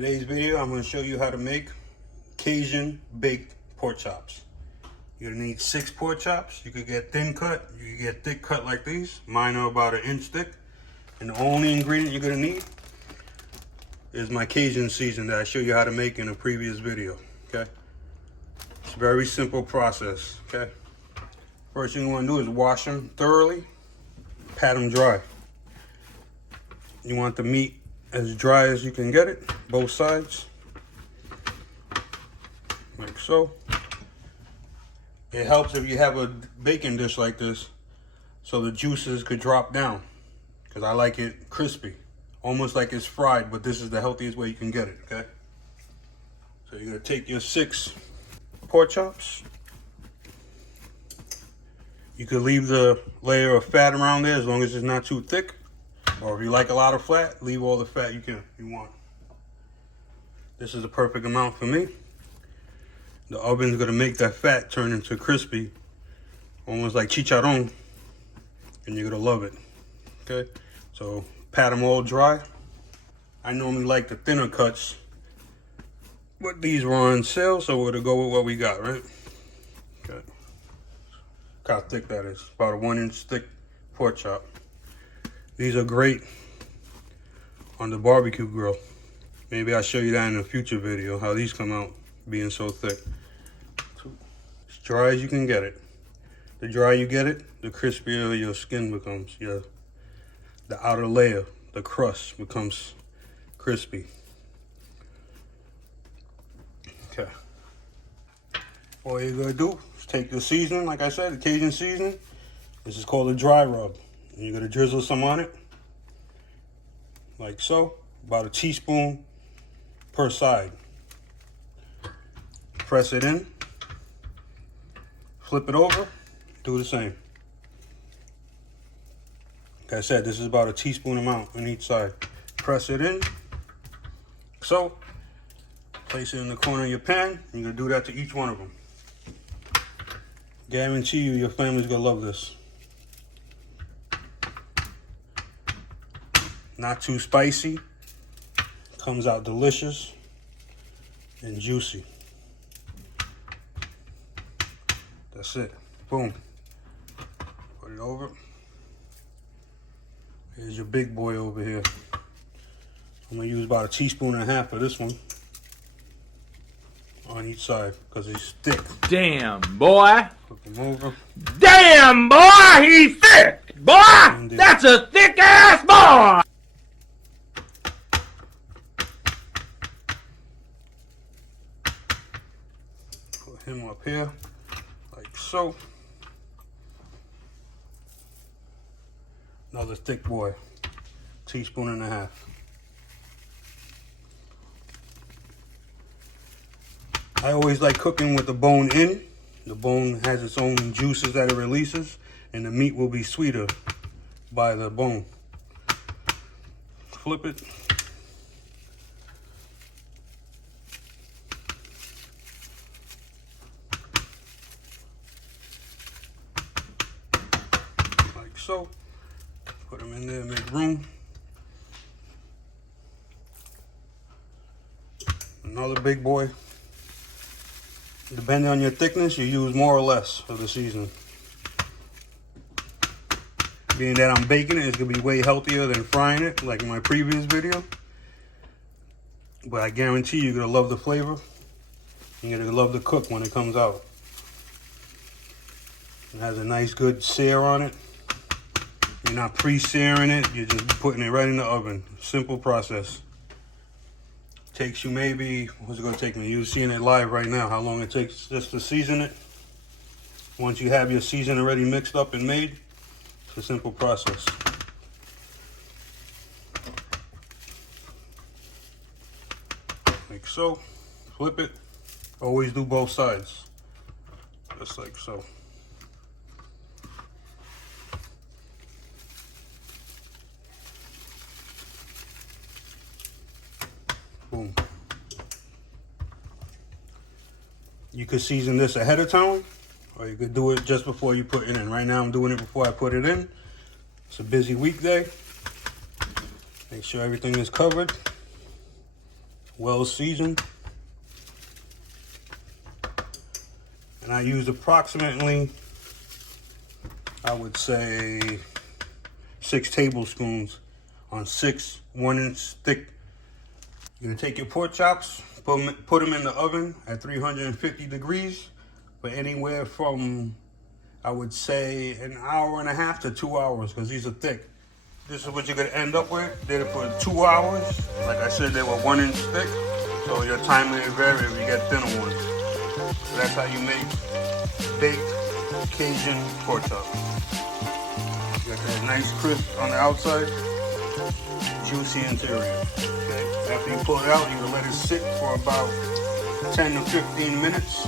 Today's video, I'm going to show you how to make Cajun baked pork chops. You're going to need 6 pork chops. You could get thin cut, you could get thick cut like these. Mine are about 1 inch thick. And the only ingredient you're going to need is my Cajun season that I showed you how to make in a previous video. Okay? It's a very simple process. Okay? First thing you want to do is wash them thoroughly, pat them dry. You want the meat as dry as you can get it, both sides, like so. It helps if you have a baking dish like this, so the juices could drop down, because I like it crispy, almost like it's fried, but this is the healthiest way you can get it. Okay, so you're gonna take your 6 pork chops. You could leave the layer of fat around there as long as it's not too thick. Or if you like a lot of fat, leave all the fat you want. This is the perfect amount for me. The oven's gonna make that fat turn into crispy, almost like chicharron, and you're gonna love it. Okay, so pat them all dry. I normally like the thinner cuts, but these were on sale, so we're gonna go with what we got, right? Okay. Look how thick that is. About a 1 inch thick pork chop. These are great on the barbecue grill. Maybe I'll show you that in a future video, how these come out being so thick. As dry as you can get it. The drier you get it, the crispier your skin becomes. The outer layer, the crust becomes crispy. Okay. All you're gonna do is take your seasoning, like I said, the Cajun seasoning. This is called a dry rub. And you're gonna drizzle some on it, like so, about 1 teaspoon per side. Press it in, flip it over, do the same. Like I said, this is about 1 teaspoon amount on each side. Press it in, so, place it in the corner of your pan. You're gonna do that to each one of them. Guarantee you, your family's gonna love this. Not too spicy, comes out delicious and juicy. That's it, boom. Put it over. Here's your big boy over here. I'm gonna use about 1.5 teaspoons for this one on each side, because he's thick. Damn, boy. Flip him over. Damn, boy, he's thick. Boy, that's a thick ass boy. Him up here, like so. Another thick boy, 1.5 teaspoons. I always like cooking with the bone in. The bone has its own juices that it releases, and the meat will be sweeter by the bone. Flip it. So, put them in there, make room. Another big boy. Depending on your thickness, you use more or less of the seasoning. Being that I'm baking it, it's gonna be way healthier than frying it, like in my previous video. But I guarantee you're gonna love the flavor. You're gonna love the cook when it comes out. It has a nice good sear on it. You're not pre-searing it, you're just putting it right in the oven. Simple process. Takes you maybe, what's it gonna take me? You're seeing it live right now, how long it takes just to season it. Once you have your season already mixed up and made, it's a simple process. Like so, flip it. Always do both sides. Just like so. Boom. You could season this ahead of time, or you could do it just before you put it in. Right now I'm doing it before I put it in. It's a busy weekday. Make sure everything is covered. well seasoned. And I used approximately, I would say, 6 tablespoons on 6 1-inch thick. You're gonna take your pork chops, put them in the oven at 350 degrees for anywhere from, I would say, an hour and a half to 2 hours, because these are thick. This is what you're gonna end up with. Did it for 2 hours. Like I said, they were 1-inch thick, so your time may vary if you get thinner ones. So that's how you make baked Cajun pork chops. You got that nice crisp on the outside, juicy interior. Okay. After you pull it out, you will let it sit for about 10 to 15 minutes.